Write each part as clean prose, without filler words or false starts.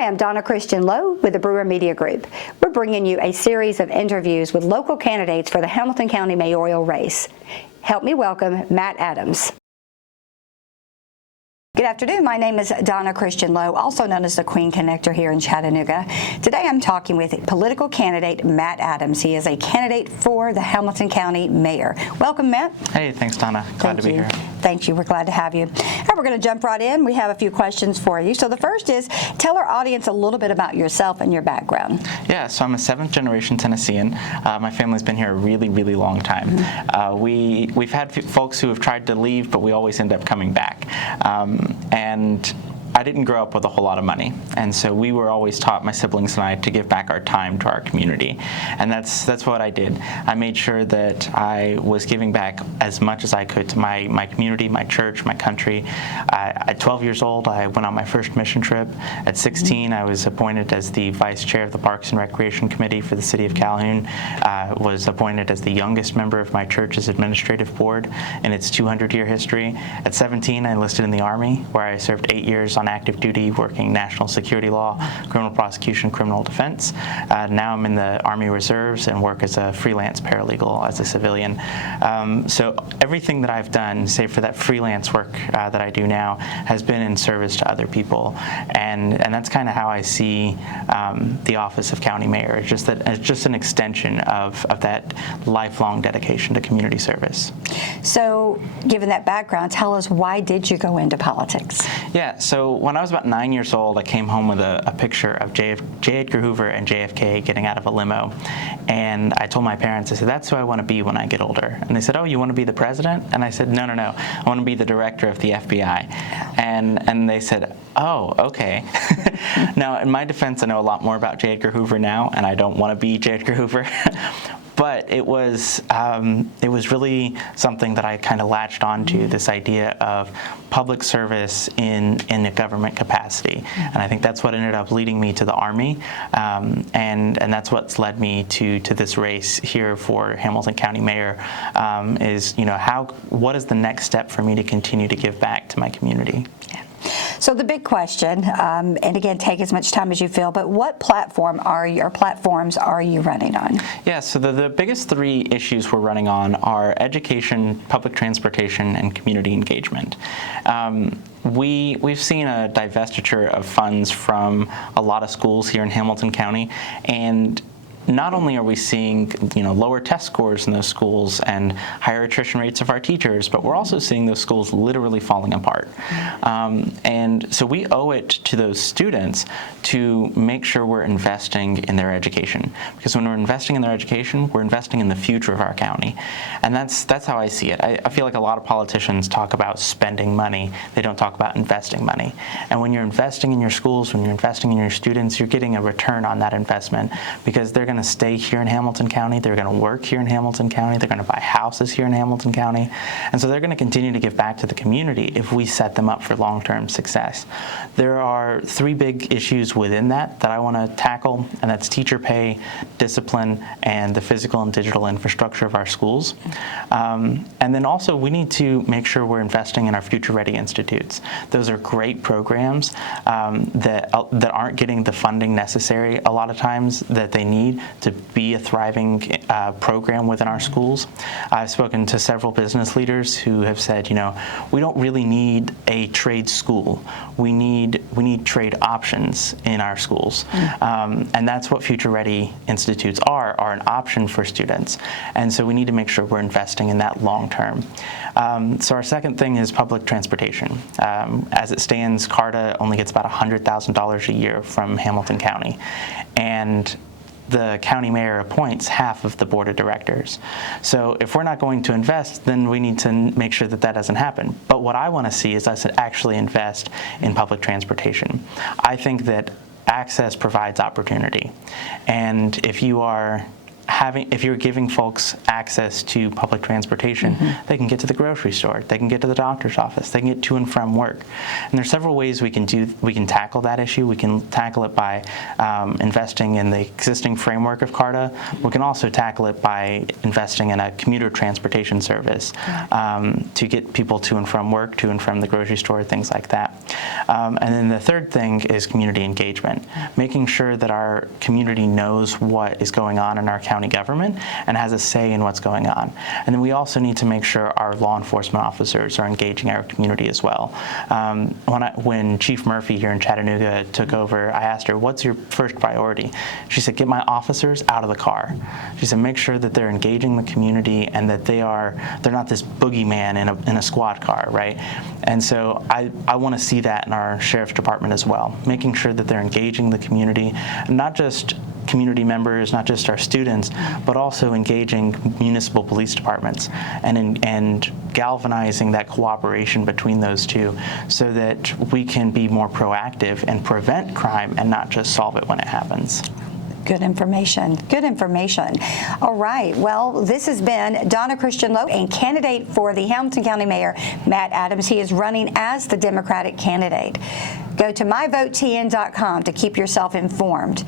Hi, I'm Donna Christian Lowe with the Brewer Media Group. We're bringing you a series of interviews with local candidates for the Hamilton County mayoral race. Help me welcome Matt Adams. Good afternoon. My name is Donna Christian Lowe, also known as the Queen Connector here in Chattanooga. Today I'm talking with political candidate Matt Adams. He is a candidate for the Hamilton County mayor. Welcome, Matt. Hey, thanks, Donna. Glad to be here. Thank you. We're glad to have you. And we're going to jump right in. We have a few questions for you. So the first is, tell our audience a little bit about yourself and your background. Yeah, so I'm a seventh-generation Tennessean. My family's been here a really, really long time. We've had folks who have tried to leave, but we always end up coming back. And I didn't grow up with a whole lot of money, and so we were always taught, my siblings and I, to give back our time to our community, and that's what I did. I made sure that I was giving back as much as I could to my community, my church, my country. At 12 years old, I went on my first mission trip. At 16, I was appointed as the vice chair of the Parks and Recreation Committee for the City of Calhoun. Was appointed as the youngest member of my church's administrative board in its 200-year history. At 17, I enlisted in the Army, where I served 8 years on active duty working national security law, criminal prosecution, criminal defense. Now I'm in the Army Reserves and work as a freelance paralegal as a civilian. So everything that I've done, save for that freelance work that I do now, has been in service to other people. And that's kind of how I see the office of county mayor. It's just an extension of that lifelong dedication to community service. So given that background, tell us, why did you go into politics? Yeah, so when I was about 9 years old, I came home with a picture of J. Edgar Hoover and JFK getting out of a limo. And I told my parents, I said, that's who I want to be when I get older. And they said, oh, you want to be the president? And I said, no, I want to be the director of the FBI. And they said, oh, okay. Now, in my defense, I know a lot more about J. Edgar Hoover now, and I don't want to be J. Edgar Hoover. But it was really something that I kind of latched onto, this idea of public service in a government capacity. And I think that's what ended up leading me to the Army, and that's what's led me to this race here for Hamilton County Mayor, is, what is the next step for me to continue to give back to my community? Yeah. So the big question, and again, take as much time as you feel, but what platforms are you running on? Yeah, so the biggest three issues we're running on are education, public transportation, and community engagement. We've seen a divestiture of funds from a lot of schools here in Hamilton County, and not only are we seeing lower test scores in those schools and higher attrition rates of our teachers, but we're also seeing those schools literally falling apart. And so we owe it to those students to make sure we're investing in their education, because when we're investing in their education, we're investing in the future of our county. And that's how I see it. I feel like a lot of politicians talk about spending money. They don't talk about investing money. And when you're investing in your schools, when you're investing in your students, you're getting a return on that investment, because they're going to stay here in Hamilton County, they're going to work here in Hamilton County, they're going to buy houses here in Hamilton County, and so they're going to continue to give back to the community if we set them up for long-term success. There are three big issues within that I want to tackle, and that's teacher pay, discipline, and the physical and digital infrastructure of our schools. And then also we need to make sure we're investing in our future-ready institutes. Those are great programs that aren't getting the funding necessary a lot of times that they need to be a thriving program within our schools. I've spoken to several business leaders who have said, we don't really need a trade school. We need trade options in our schools. And that's what Future Ready Institutes are an option for students. And so we need to make sure we're investing in that long term. So our second thing is public transportation. As it stands, CARTA only gets about $100,000 a year from Hamilton County. And the county mayor appoints half of the board of directors. So if we're not going to invest, then we need to make sure that doesn't happen. But what I want to see is us actually invest in public transportation. I think that access provides opportunity. And if you are if you're giving folks access to public transportation, they can get to the grocery store, they can get to the doctor's office, they can get to and from work. And there's several ways we can tackle that issue. We can tackle it by investing in the existing framework of CARTA. We can also tackle it by investing in a commuter transportation service to get people to and from work, to and from the grocery store, things like that. And then the third thing is community engagement, making sure that our community knows what is going on in our county government and has a say in what's going on. And then we also need to make sure our law enforcement officers are engaging our community as well. When Chief Murphy here in Chattanooga took over, I asked her, what's your first priority? She said, get my officers out of the car. She said, make sure that they're engaging the community and that they're not this boogeyman in a squad car, right? And so I want to see that in our sheriff's department as well, making sure that they're engaging the community, not just community members, not just our students, but also engaging municipal police departments and galvanizing that cooperation between those two so that we can be more proactive and prevent crime and not just solve it when it happens. Good information. Good information. All right. Well, this has been Donna Christian Lowe and candidate for the Hamilton County Mayor, Matt Adams. He is running as the Democratic candidate. Go to myvotetn.com to keep yourself informed.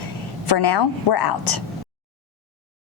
For now, we're out.